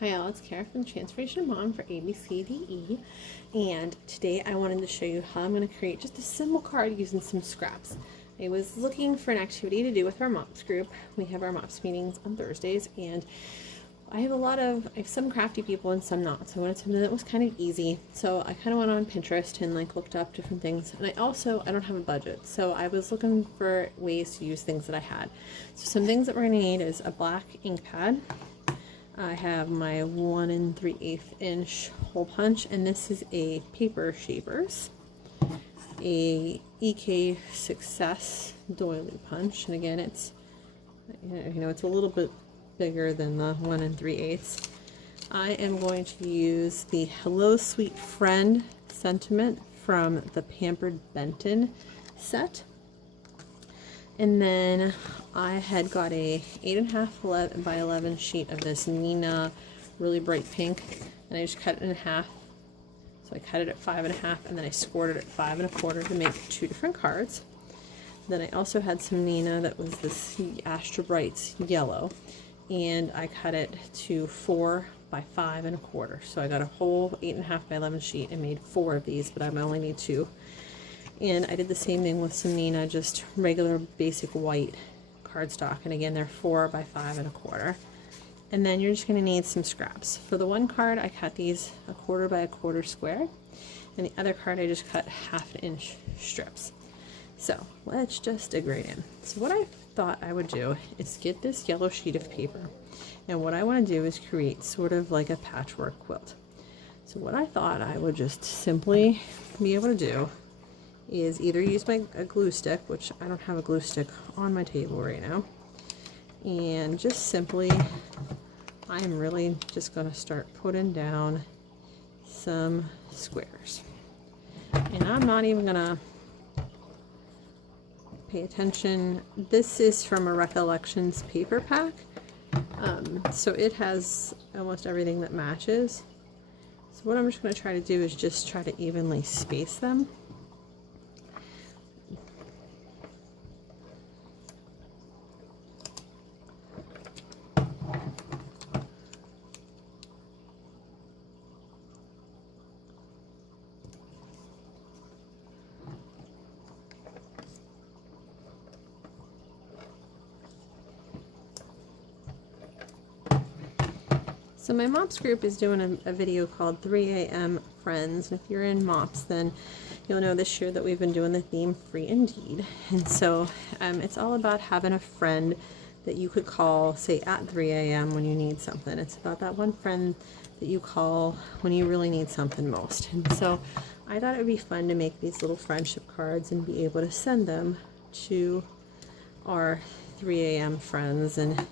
Hi all, it's Kara from Transformation Mom for ABCDE, and today I wanted to show you how I'm going to create just a simple card using some scraps. I was looking for an activity to do with our MOPS group. We have our MOPS meetings on Thursdays, and I have some crafty people and some not, so I wanted something that was kind of easy. So I kind of went on Pinterest and looked up different things, and I don't have a budget, so I was looking for ways to use things that I had. So some things that we're going to need is a black ink pad. I have my 1 3/8 inch hole punch, and this is a Paper Shapers, a EK Success doily punch, and again it's it's a little bit bigger than the 1 3/8. I am going to use the Hello Sweet Friend sentiment from the Pampered Benton set. And then I had got a 8.5 by 11 sheet of this Nina really bright pink, and I just cut it in half. So I cut it at 5.5, and then I scored it at 5.25 to make 2 different cards. Then I also had some Nina that was this Astra Brights yellow, and I cut it to 4 by 5.25. So I got a whole 8.5 by 11 sheet and made 4 of these, but I only need 2. And I did the same thing with some Nina, just regular basic white cardstock, and again they're 4 by 5.25. And then you're just going to need some scraps. For the one card I cut these 1/4 by 1/4 square, and the other card I just cut 1/2 inch strips. So let's just dig right in. So what I thought I would do is get this yellow sheet of paper, and what I want to do is create sort of like a patchwork quilt. So what I thought I would just simply be able to do is either use a glue stick, which I don't have a glue stick on my table right now, and just simply I'm really just going to start putting down some squares, and I'm not even going to pay attention. This is from a Recollections paper pack, so it has almost everything that matches. So what I'm just going to try to do is just try to evenly space them. So my MOPS group is doing a video called 3 a.m. Friends. If you're in MOPS, then you'll know this year that we've been doing the theme Free Indeed. And so it's all about having a friend that you could call, say, at 3 a.m. when you need something. It's about that one friend that you call when you really need something most. And so I thought it would be fun to make these little friendship cards and be able to send them to our 3 a.m. friends and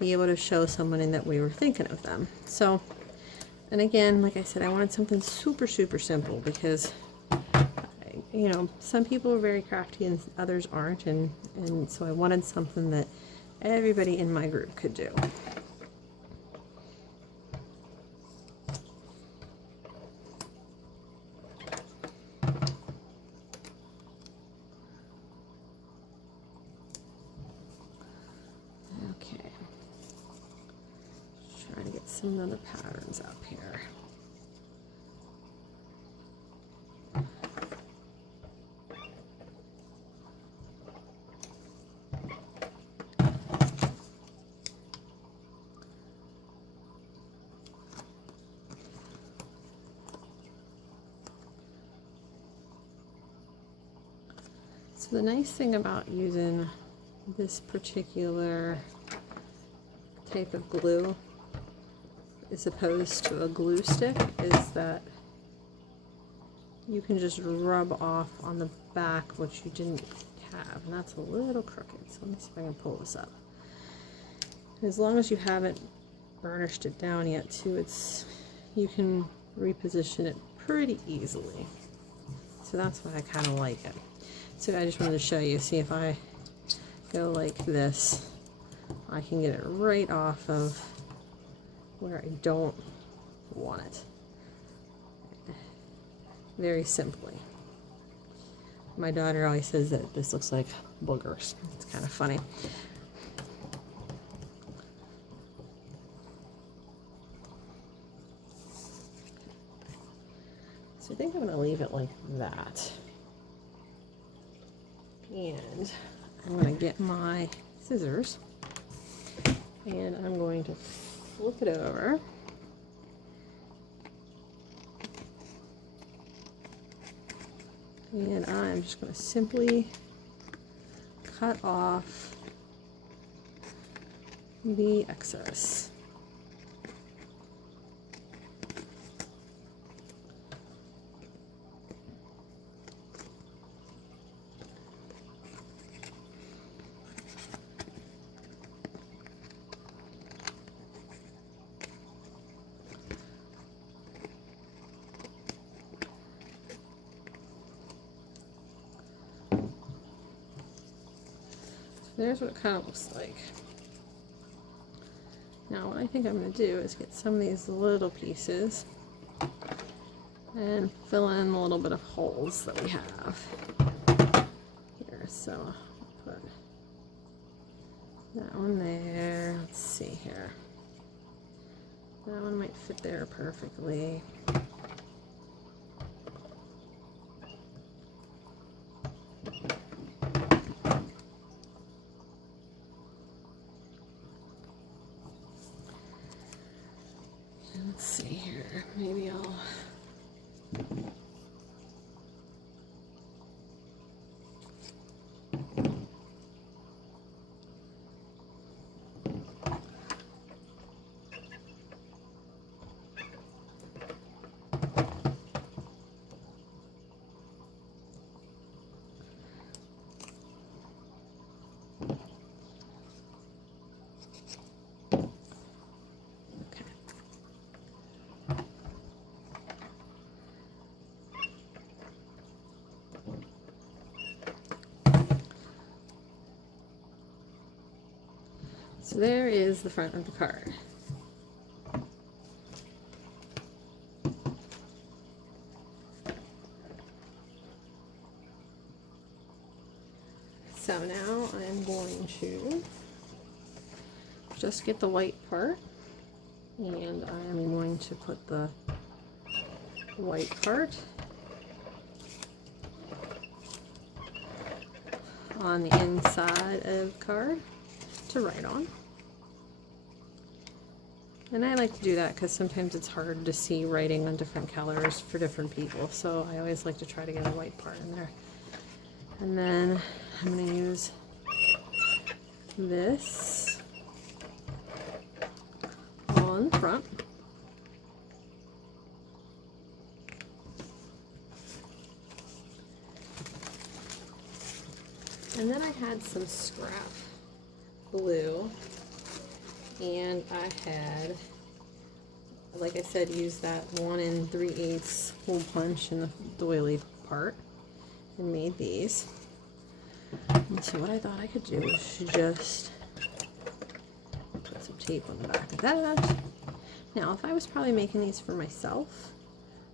be able to show someone that we were thinking of them. So, and again, like I said, I wanted something super simple because some people are very crafty and others aren't, and so I wanted something that everybody in my group could do. Trying to get some other patterns up here. So the nice thing about using this particular type of glue as opposed to a glue stick is that you can just rub off on the back what you didn't have, and that's a little crooked, so let me see if I can pull this up. As long as you haven't burnished it down yet too, you can reposition it pretty easily, so that's why I kind of like it. So I just wanted to show you, see if I go like this, I can get it right off of where I don't want it, very simply. My daughter always says that this looks like boogers. It's kind of funny. So I think I'm going to leave it like that. And I'm going to get my scissors and I'm going to flip it over. And I'm just going to simply cut off the excess. There's what it kind of looks like. Now what I think I'm going to do is get some of these little pieces and fill in a little bit of holes that we have here. So I'll put that one there. Let's see here. That one might fit there perfectly. Let's see here, maybe I'll So there is the front of the card. So now I'm going to just get the white part, and I am going to put the white part on the inside of the card to write on. And I like to do that because sometimes it's hard to see writing on different colors for different people, so I always like to try to get a white part in there. And then I'm going to use this on the front. And then I had some scrap glue, and I had, like I said, used that 1 3/8 hole punch in the doily part and made these. And so what I thought I could do was just put some tape on the back of that. Now if I was probably making these for myself,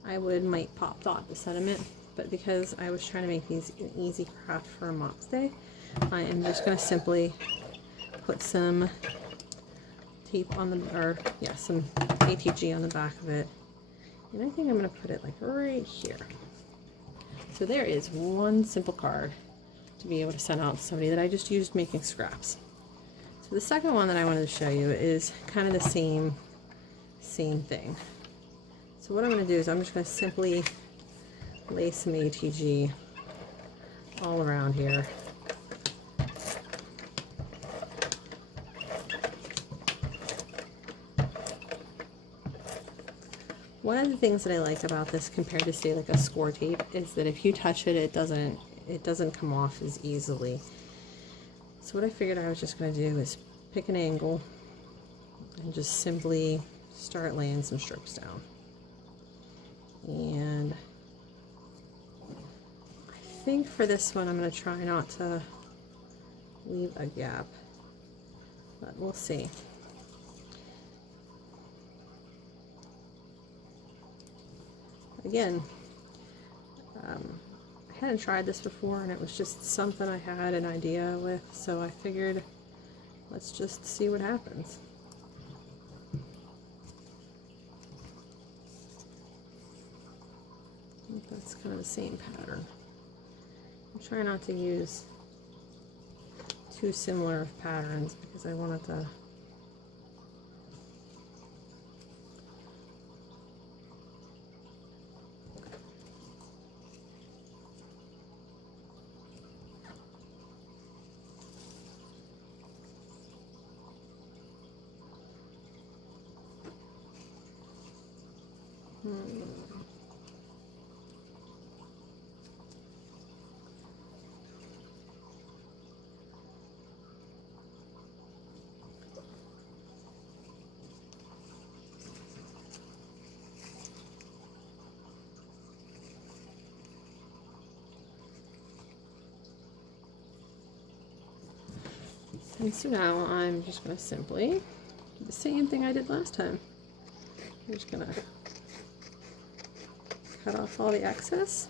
I might pop dot the sentiment, but because I was trying to make these an easy craft for a Mom's Day, I am just going to simply put some tape on the, some ATG on the back of it. And I think I'm going to put it like right here. So there is one simple card to be able to send out to somebody that I just used making scraps. So the second one that I wanted to show you is kind of the same thing. So what I'm going to do is I'm just going to simply lay some ATG all around here. One of the things that I like about this compared to, say, like a score tape is that if you touch it, it doesn't come off as easily. So what I figured I was just going to do is pick an angle and just simply start laying some strips down. And I think for this one I'm going to try not to leave a gap, but we'll see. Again, I hadn't tried this before, and it was just something I had an idea with, so I figured let's just see what happens. it's kind of the same pattern. I'm trying not to use too similar patterns because I want it to and so now I'm just going to simply do the same thing I did last time. I'm just going to cut off all the excess.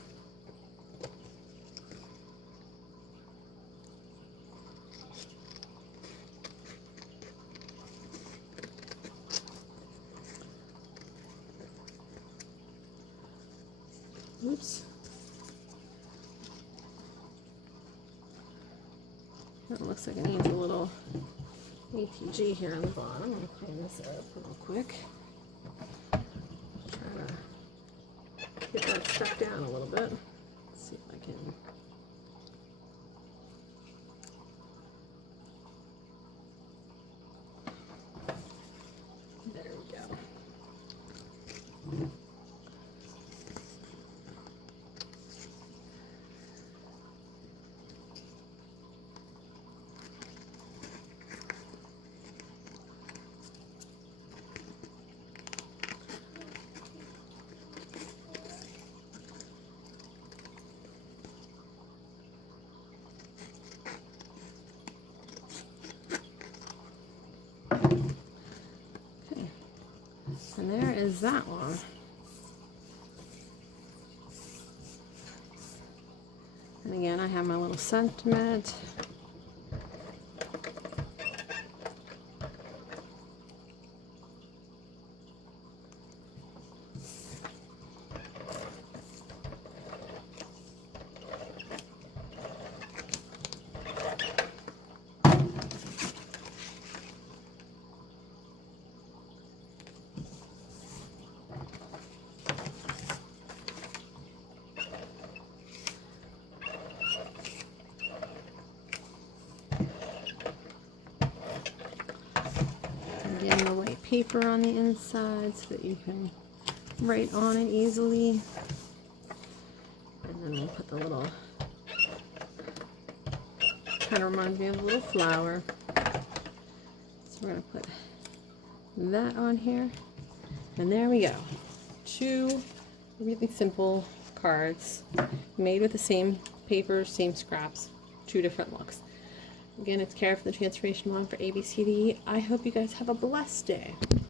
Oops. That looks like it needs a little ATG here on the bottom. I'm going to clean this up real quick. Try to get that stuck down a little bit. Let's see if I can. There we go. And there is that one. And again, I have my little sentiment. Again, the white paper on the inside so that you can write on it easily. And then we'll put the little, kind of reminds me of a little flower. So we're going to put that on here. And there we go. 2 really simple cards made with the same paper, same scraps, 2 different looks. Again, it's Kara from the Transformation Mom for ABCDE. I hope you guys have a blessed day.